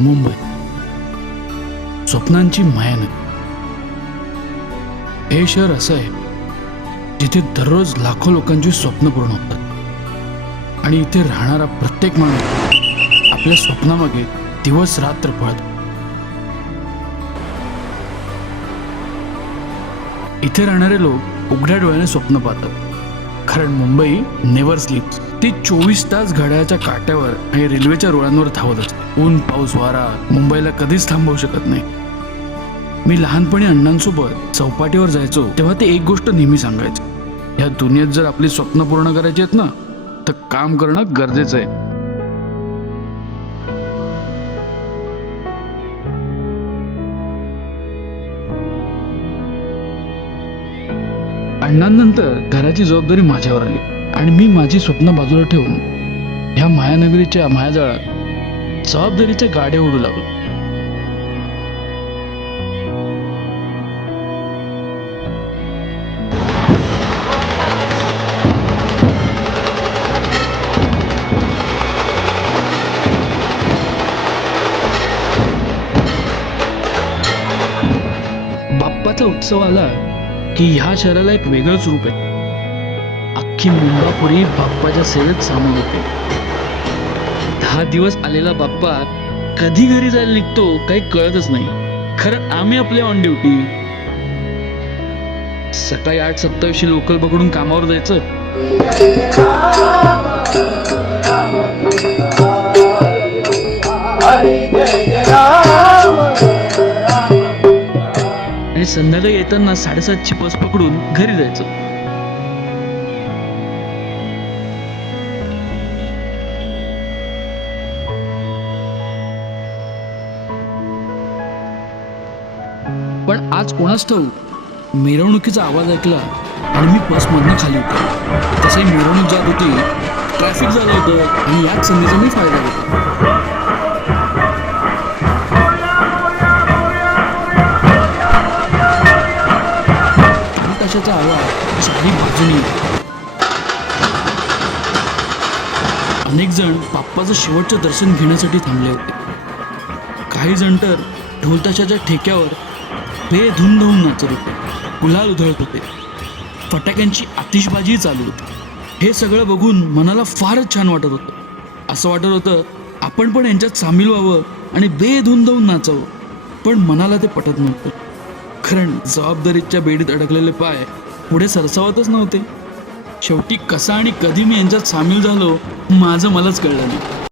मुंबई स्वप्नांची माया नगरी. हे शहर असं आहे जिथे दररोज लाखो लोकांची स्वप्न पूर्ण होतात आणि इथे राहणारा प्रत्येक माणूस आपल्या स्वप्नामागे दिवस रात्र पळतो. इथे राहणारे लोक उघड्या डोळ्याने स्वप्न पाहतात, कारण मुंबई नेव्हर स्लीप्स. ती 24 तास घड्याळाच्या काट्यावर आणि रेल्वेच्या रुळांवर धावत असते. ऊन पाऊस वारा मुंबईला कधीच थांबवू शकत नाही. मी लहानपणी अण्णांसोबत चौपाटीवर जायचो तेव्हा ते एक गोष्ट नेहमी सांगायचे, ह्या दुनियेत जर आपली स्वप्न पूर्ण करायची आहेत ना, तर काम करणं गरजेचं आहे. अण्णांनंतर घराची जबाबदारी माझ्यावर आली आणि मी माझी स्वप्न बाजूला ठेवून ह्या मायानगरीच्या मायाजाळात जबाबदारीच्या गाड्या उडू लागलो. बाप्पाचा उत्सव आला की ह्या शहराला एक वेगळंच रूप आहे. अख्खी मुंबापुरी बाप्पाच्या सेवेत सामील होते. 10 दिवस आलेला बाप्पा कधी घरी जायला निघतो काही कळतच नाही. खरं आम्ही आपले ऑन ड्युटी. सकाळी 8:27 लोकल पकडून कामावर जायचं. आणि संध्याकाळी येताना 7:30ची बस पकडून घरी जायचं. पण आज कोणास ठाऊक मिरवणुकीचा आवाज ऐकला आणि मी बसमधनं खाली होतो. तसंही मिरवणूक जात होती, ट्रॅफिक झालं होतं आणि याच संधीचा मी फायदा घेतला. ताशाचा आवाज चारी बाजूनी. अनेक जण बाप्पाचं शेवटचं दर्शन घेण्यासाठी थांबले होते. काही जण तर ढोलताशाच्या ठेक्यावर बेधुंद होऊन नाचत होते, गुलाल उधळत होते, फटाक्यांची आतिषबाजी चालू होती. हे सगळं बघून मनाला फारच छान वाटत होतं. असं वाटत होतं आपण पण यांच्यात सामील व्हावं आणि बेधुंद होऊन नाचावं. पण मनाला ते पटत नव्हतं, कारण जबाबदारीच्या बेडीत अडकलेले पाय पुढे सरसावतच नव्हते. शेवटी कसा आणि कधी मी यांच्यात सामील झालो माझं मलाच कळलं नाही.